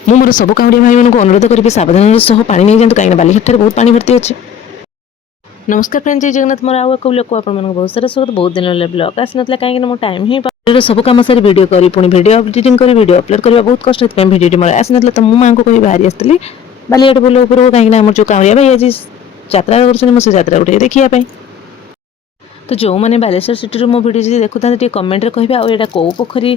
ମୁଁ ମୋର ସବୁ କାଉଁରିଆ ଭାଇମାନଙ୍କୁ ଅନୁରୋଧ କରିବି ସାବଧାନର ସହ ପାଣି ନେଇଯାଆନ୍ତୁ, କାହିଁକିନା ବାଲିଘାଟରେ ବହୁତ ପାଣି ଭର୍ତ୍ତି ଅଛି। ନମସ୍କାର ଫ୍ରେଣ୍ଡ, ଜୟ ଜଗନ୍ନାଥ। ମୋର ଆଉ ଏକ ବ୍ଲଗକୁ ଆପଣମାନଙ୍କୁ ବହୁତ ସାରା ସ୍ୱାଗତ। ବହୁତ ଦିନ ହେଲା ବ୍ଲଗ ଆସିନଥିଲା, କାହିଁକିନା ମୁଁ ଟାଇମ୍ ହିଁ ସବୁ କାମ ସାରି ଭିଡ଼ିଓ କରି ପୁଣି ଭିଡ଼ିଓ ଏଡିଟିଂ କରି ଭିଡ଼ିଓ ଅପଲୋଡ଼ କରିବା ବହୁତ କଷ୍ଟ, ସେଥିପାଇଁ ଭିଡ଼ିଓଟି ମୋର ଆସିନଥିଲା। ତ ମୁଁ ମାଆଙ୍କୁ କହି ବାହାରି ଆସିଥିଲି ବାଲିଘାଟ ପୋଲ ଉପରକୁ, କାହିଁକିନା ଆମର ଯେଉଁ କାଉଁରିଆ ଭାଇ ଆଜି ଯାତ୍ରା କରୁଛନ୍ତି ମୁଁ ସେ ଯାତ୍ରାକୁ ଟିକେ ଦେଖିବା ପାଇଁ। ତ ଯେଉଁମାନେ ବାଲେଶ୍ୱର ସିଟିରୁ ମୋ ଭିଡ଼ିଓ ଯଦି ଦେଖୁଥାନ୍ତି ଟିକେ କମେଣ୍ଟରେ କହିବେ, ଆଉ ଏଇଟା କେଉଁ ପୋଖରୀ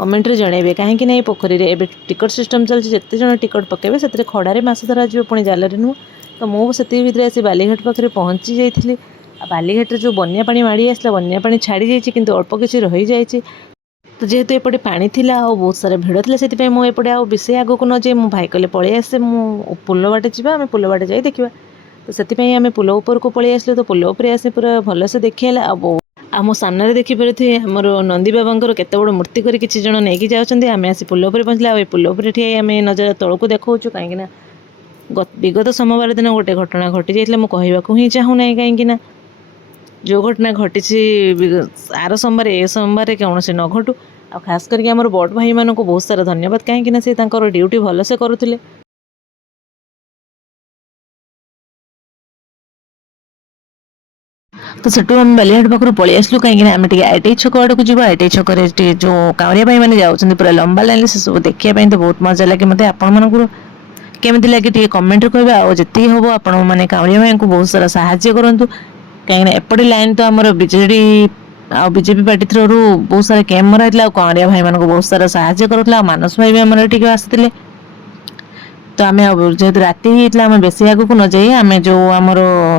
କମେଣ୍ଟରେ ଜଣାଇବେ। କାହିଁକି ନା ଏ ପୋଖରୀରେ ଏବେ ଟିକଟ ସିଷ୍ଟମ୍ ଚାଲିଛି, ଯେତେ ଜଣ ଟିକଟ ପକାଇବେ ସେଥିରେ ଖଡ଼ାରେ ମାଛ ଧରାଯିବ, ପୁଣି ଜାଲରେ ନୁହଁ। ତ ମୁଁ ସେତିକି ଭିତରେ ଆସି ବାଲିଘାଟ ପାଖରେ ପହଞ୍ଚି ଯାଇଥିଲି। ଆଉ ବାଲିଘାଟରେ ଯେଉଁ ବନ୍ୟା ପାଣି ମାଡ଼ି ଆସିଲା, ବନ୍ୟା ପାଣି ଛାଡ଼ି ଯାଇଛି, କିନ୍ତୁ ଅଳ୍ପ କିଛି ରହିଯାଇଛି। ତ ଯେହେତୁ ଏପଟେ ପାଣି ଥିଲା ଆଉ ବହୁତ ସାରା ଭିଡ଼ ଥିଲା, ସେଥିପାଇଁ ମୁଁ ଏପଟେ ଆଉ ବେଶୀ ଆଗକୁ ନ ଯାଇ ମୋ ଭାଇ କହିଲେ ପଳେଇ ଆସେ, ମୁଁ ପୋଲ ବାଟେ ଯିବା, ଆମେ ପୋଲ ବାଟେ ଯାଇ ଦେଖିବା। ତ ସେଥିପାଇଁ ଆମେ ପୋଲ ଉପରକୁ ପଳେଇ ଆସିଲୁ। ତ ପୋଲ ଉପରେ ଆସି ପୁରା ଭଲସେ ଦେଖି ହେଲା। ଆଉ ଆମ ସାମ୍ନାରେ ଦେଖିପାରୁଥିବେ ଆମର ନନ୍ଦୀ ବାବାଙ୍କର କେତେ ବଡ଼ ମୂର୍ତ୍ତି କରି କିଛି ଜଣ ନେଇକି ଯାଉଛନ୍ତି। ଆମେ ଆସି ପୋଲ ଉପରେ ପହଞ୍ଚିଲା। ଆଉ ଏ ପୋଲ ଉପରେ ଠିଆ ହେଇ ଆମେ ନଜର ତଳକୁ ଦେଖାଉଛୁ, କାହିଁକିନା ବିଗତ ସୋମବାର ଦିନ ଗୋଟେ ଘଟଣା ଘଟି ଯାଇଥିଲା। ମୁଁ କହିବାକୁ ହିଁ ଚାହୁଁନାହିଁ, କାହିଁକିନା ଯେଉଁ ଘଟଣା ଘଟିଛି ଆର ସୋମବାର ଏ ସୋମବାରରେ କୌଣସି ନ ଘଟୁ। ଆଉ ଖାସ୍ କରିକି ଆମର ବଡ଼ ଭାଇମାନଙ୍କୁ ବହୁତ ସାରା ଧନ୍ୟବାଦ, କାହିଁକିନା ସେ ତାଙ୍କର ଡ୍ୟୁଟି ଭଲସେ କରୁଥିଲେ। ତ ସେଠୁ ଆମେ ବାଲିଘାଟ ପାଖରୁ ପଳେଇ ଆସିଲୁ, କାହିଁକିନା ଆମେ ଟିକେ ITI ଛକ ଆଡ଼କୁ ଯିବୁ। ITI ଛକରେ ଟିକେ ଯେଉଁ କାଉଁରିଆ ଭାଇମାନେ ଯାଉଛନ୍ତି ପୁରା ଲମ୍ବା ଲାଇନରେ, ସେସବୁ ଦେଖିବା ପାଇଁ ତ ବହୁତ ମଜା ଲାଗେ ମୋତେ। ଆପଣମାନଙ୍କୁ କେମିତି ଲାଗେ ଟିକେ କମେଣ୍ଟରେ କହିବେ। ଆଉ ଯେତିକି ହେବ ଆପଣମାନେ କାଉଁରିଆ ଭାଇଙ୍କୁ ବହୁତ ସାରା ସାହାଯ୍ୟ କରନ୍ତୁ, କାହିଁକିନା ଏପଟେ ଲାଇନ ତ ଆମର ବିଜେଡ଼ି ଆଉ ବିଜେପି ପାର୍ଟି ଥ୍ରୋରୁ ବହୁତ ସାରା କ୍ୟାମ୍ପ ମରା ହେଇଥିଲା। ଆଉ କାଉଁରିଆ ଭାଇମାନଙ୍କୁ ବହୁତ ସାରା ସାହାଯ୍ୟ କରୁଥିଲା। ଆଉ ମାନସ ଭାଇ ବି ଆମର ଏଠିକି ଆସିଥିଲେ। ତ ଆମେ ଯେହେତୁ ରାତି ହେଇଯାଇଥିଲା, ଆମେ ବେଶୀ ଆଗକୁ ନ ଯାଇ ଆମେ ଯେଉଁ ଆମର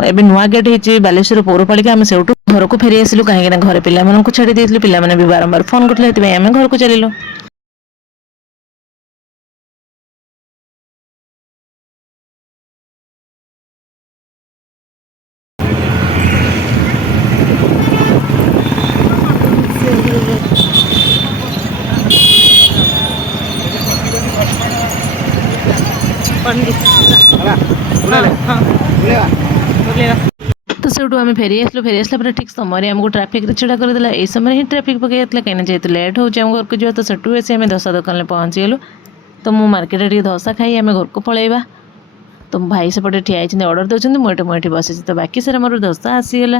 ଏବେ ନୂଆ ଗେଟ୍ ହେଇଛି ବାଲେଶ୍ୱର ପୌରପାଳିକା, ଆମେ ସେଇଠୁ ଘରକୁ ଫେରି ଆସିଲୁ, କାହିଁକିନା ଘରେ ପିଲାମାନଙ୍କୁ ଛାଡ଼ି ଦେଇଥିଲୁ। ପିଲାମାନେ ବି ବାରମ୍ବାର ଫୋନ୍ କରୁଥିଲେ, ସେଥିପାଇଁ ଆମେ ଘରକୁ ଚାଲିଲୁ। ତ ସେଇଠୁ ଆମେ ଫେରି ଆସିଲା ପରେ ଠିକ୍ ସମୟରେ ଆମକୁ ଟ୍ରାଫିକ୍ରେ ଛିଡ଼ା କରିଦେଲା। ଏଇ ସମୟରେ ହିଁ ଟ୍ରାଫିକ୍ ପକାଇଥିଲା, କାହିଁକିନା ଯେହେତୁ ଲେଟ୍ ହେଉଛି ଆମ ଘରକୁ ଯିବା। ତ ସେଠୁ ଆସି ଆମେ ଦୋସା ଦୋକାନରେ ପହଞ୍ଚିଗଲୁ। ତ ମୁଁ ମାର୍କେଟରେ ଟିକେ ଦୋସା ଖାଇ ଆମେ ଘରକୁ ପଳେଇବା। ତ ଭାଇ ସେପଟେ ଠିଆ ହେଇଛନ୍ତି, ଅର୍ଡ଼ର ଦେଉଛନ୍ତି, ମୁଁ ଏଠି ବସିଛି। ତ ବାକି ସାରା ମୋର ଦୋସା ଆସିଗଲା।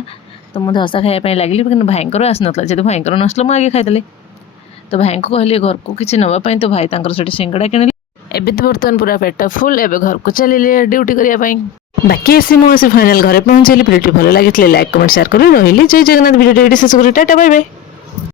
ତ ମୁଁ ଦୋସା ଖାଇବା ପାଇଁ ଲାଗିଲି, କିନ୍ତୁ ଭାଇଙ୍କର ଆସିନଥିଲା। ଯେହେତୁ ଭାଇଙ୍କର ନଥିଲା ମୁଁ ଆଗେ ଖାଇଦେଲି। ତ ଭାଇଙ୍କୁ କହିଲି ଘରକୁ କିଛି ନେବା ପାଇଁ, ତ ଭାଇ ତାଙ୍କର ସେଠି ସିଙ୍ଗଡ଼ା କିଣିଲେ। ଏବେ ତ ବର୍ତ୍ତମାନ ପୁରା ପେଟ ଫୁଲ୍, ଏବେ ଘରକୁ ଚାଲିଲେ ଡ୍ୟୁଟି କରିବା ପାଇଁ। ବାକି ମୁଁ ଫାଇନାଲ ଘରେ ପହଞ୍ଚିଲି। ଭିଡ଼ିଓଟି ଭଲ ଲାଗିଥିଲେ ଲାଇକ୍ କମେଣ୍ଟ ସେୟାର କରି ରହିଲି। ଜୟ ଜଗନ୍ନାଥ। ଭିଡ଼ିଓଟି ଏଇଠି ଶେଷ କରି ଟାଟା ବାଏ ବାଏ।